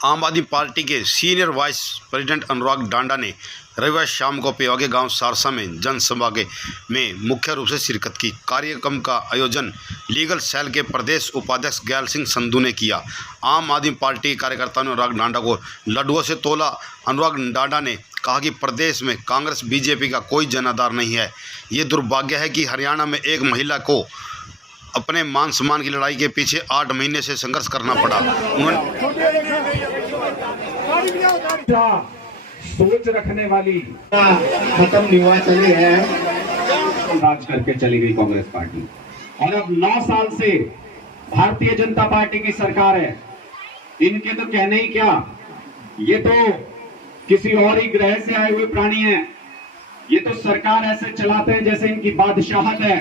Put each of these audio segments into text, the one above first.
आम आदमी पार्टी के सीनियर वाइस प्रेसिडेंट अनुराग डांडा ने रविवार शाम को पेवागे गांव सारसा में जनसभा में मुख्य रूप से शिरकत की। कार्यक्रम का आयोजन लीगल सेल के प्रदेश उपाध्यक्ष गैल सिंह संधू ने किया। आम आदमी पार्टी के कार्यकर्ताओं ने अनुराग डांडा को लड्डुओं से तोला। अनुराग डांडा ने कहा कि प्रदेश में कांग्रेस बीजेपी का कोई जनाधार नहीं है। ये दुर्भाग्य है कि हरियाणा में एक महिला को अपने मान सम्मान की लड़ाई के पीछे 8 महीने से संघर्ष करना पड़ा। सोच रखने वाली खत्म युवा चले हैं, राज करके चली गई कांग्रेस पार्टी और अब 9 साल से भारतीय जनता पार्टी की सरकार है। इनके तो कहने ही क्या, ये तो किसी और ही ग्रह से आए हुए प्राणी हैं। ये तो सरकार ऐसे चलाते हैं जैसे इनकी बादशाहत है।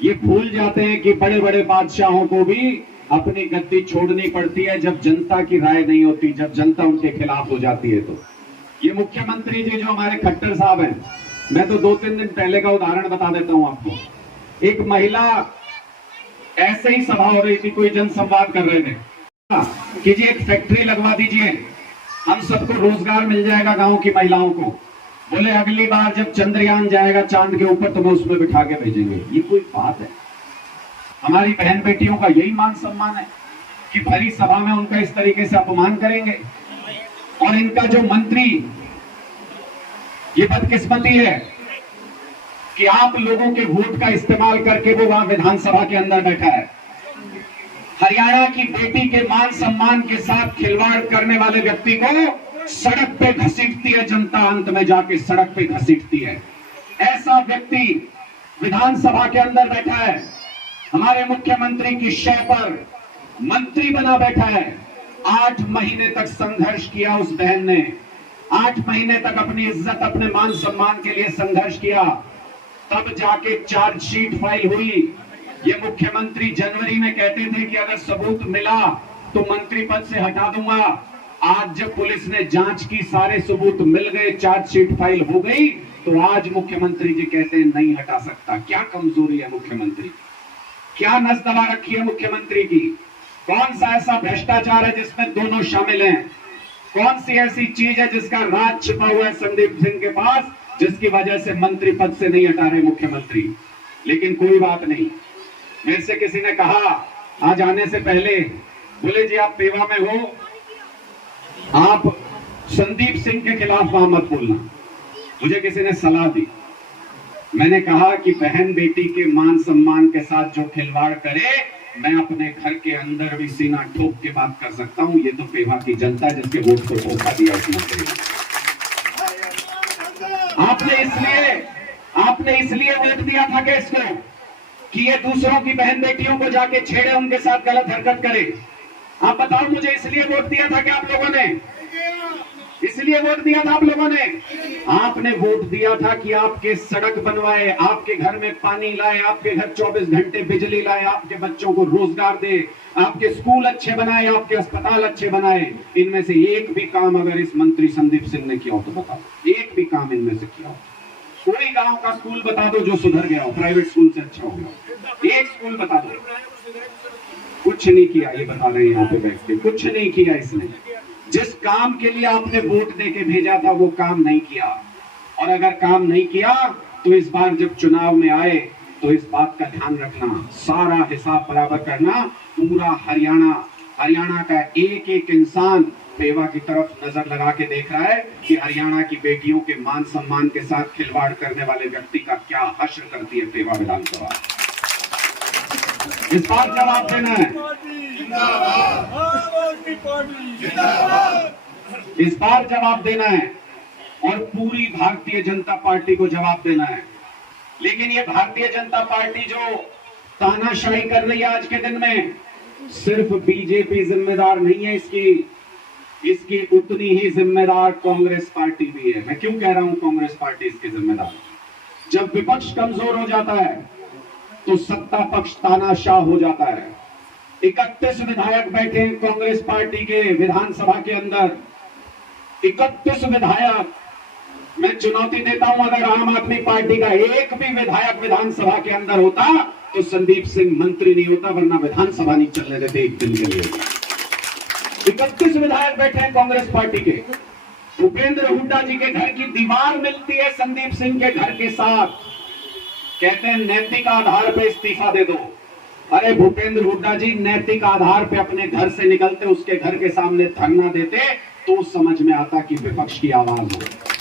ये भूल जाते हैं कि बड़े बड़े बादशाहों को भी अपनी गद्दी छोड़नी पड़ती है जब जनता की राय नहीं होती, जब जनता उनके खिलाफ हो जाती है। तो ये मुख्यमंत्री जी जो हमारे खट्टर साहब हैं, मैं तो 2-3 दिन पहले का उदाहरण बता देता हूं आपको। एक महिला ऐसे ही सभा हो रही थी, कोई जनसंवाद कर रहे थे कि जी एक फैक्ट्री लगवा दीजिए, हम सबको रोजगार मिल जाएगा गांव की महिलाओं को। बोले अगली बार जब चंद्रयान जाएगा चांद के ऊपर तो मैं उसमें बिठा के भेजेंगे। ये कोई बात है? हमारी बहन बेटियों का यही मान सम्मान है कि भरी सभा में उनका इस तरीके से अपमान करेंगे? और इनका जो मंत्री, ये बदकिस्मती है कि आप लोगों के वोट का इस्तेमाल करके वो वहां विधानसभा के अंदर बैठा है। हरियाणा की बेटी के मान सम्मान के साथ खिलवाड़ करने वाले व्यक्ति को सड़क पे घसीटती है जनता, अंत में जाके सड़क पे घसीटती है। ऐसा व्यक्ति विधानसभा के अंदर बैठा है, हमारे मुख्यमंत्री की शय पर मंत्री बना बैठा है। 8 महीने तक संघर्ष किया उस बहन ने, 8 महीने तक अपनी इज्जत, अपने मान सम्मान के लिए संघर्ष किया, तब जाके चार्जशीट फाइल हुई। ये मुख्यमंत्री जनवरी में कहते थे कि अगर सबूत मिला तो मंत्री पद से हटा दूंगा। आज जब पुलिस ने जांच की, सारे सबूत मिल गए, चार्जशीट फाइल हो गई, तो आज मुख्यमंत्री जी कहते हैं नहीं हटा सकता। क्या कमजोरी है मुख्यमंत्री, क्या नस दबा रखी है मुख्यमंत्री की? कौन सा ऐसा भ्रष्टाचार है जिसमें दोनों शामिल हैं? कौन सी ऐसी चीज है जिसका राज छिपा हुआ है संदीप सिंह के पास, जिसकी वजह से मंत्री पद से नहीं हटा रहे मुख्यमंत्री? लेकिन कोई बात नहीं। मेरे से किसी ने कहा आज आने से पहले, बोले जी आप पेवा में हो, आप संदीप सिंह के खिलाफ वहां मत बोलना। मुझे किसी ने सलाह दी, मैंने कहा कि बहन बेटी के मान सम्मान के साथ जो खिलवाड़ करे, मैं अपने घर के अंदर भी सीना ठोक के बात कर सकता हूं। ये तो पेवा की जनता है जिसके वोट को धोखा दिया उस मंत्री ने। आपने इसलिए वोट दिया था कि इसको, कि ये दूसरों की बहन बेटियों को जाके छेड़े, उनके साथ गलत हरकत करे। आप बताओ, मुझे इसलिए वोट दिया था कि आप लोगों ने, इसलिए वोट दिया था आप लोगों ने? आपने वोट दिया था कि आपके सड़क बनवाए, आपके घर में पानी लाए, आपके घर 24 घंटे बिजली लाए, आपके बच्चों को रोजगार दे, आपके स्कूल अच्छे बनाए, आपके अस्पताल अच्छे बनाए। इनमें से एक भी काम अगर इस मंत्री संदीप सिंह ने किया हो तो बताओ, एक भी काम इनमें से किया हो? कोई गांव का स्कूल बता दो जो सुधर गया हो, प्राइवेट स्कूल से अच्छा हो गया, एक स्कूल बता दो। कुछ नहीं किया, ये बता रहे हैं यहाँ पे बैठ के, कुछ नहीं किया इसने। जिस काम के लिए आपने वोट देके भेजा था वो काम नहीं किया। और अगर काम नहीं किया तो इस बार जब चुनाव में आए तो इस बात का ध्यान रखना, सारा हिसाब बराबर करना। पूरा हरियाणा का एक एक इंसान पेवा की तरफ नजर लगा के देख रहा है कि हरियाणा की बेटियों के मान सम्मान के साथ खिलवाड़ करने वाले व्यक्ति का क्या हश्र करती है पेवा विधानसभा। इस बार जवाब देना है, इस बार जवाब देना है और पूरी भारतीय जनता पार्टी को जवाब देना है। लेकिन ये भारतीय जनता पार्टी जो तानाशाही कर रही है आज के दिन में, सिर्फ बीजेपी जिम्मेदार नहीं है इसकी उतनी ही जिम्मेदार कांग्रेस पार्टी भी है। मैं क्यों कह रहा हूं कांग्रेस पार्टी इसकी जिम्मेदार? जब विपक्ष कमजोर हो जाता है तो सत्ता पक्ष तानाशाह हो जाता है। 31 विधायक बैठे हैं कांग्रेस पार्टी के विधानसभा के अंदर, 31 विधायक। मैं चुनौती देता हूं, अगर आम आदमी पार्टी का एक भी विधायक विधानसभा के अंदर होता तो संदीप सिंह मंत्री नहीं होता, वरना विधानसभा नहीं चलने देते एक दिन के लिए। 31 विधायक बैठे हैं कांग्रेस पार्टी के। भूपेंद्र हुड्डा जी के घर की दीवार मिलती है संदीप सिंह के घर के साथ, कहते हैं नैतिक आधार पे इस्तीफा दे दो। अरे भूपेंद्र हुड्डा जी नैतिक आधार पे अपने घर से निकलते, उसके घर के सामने धरना देते तो समझ में आता कि विपक्ष की आवाज हो।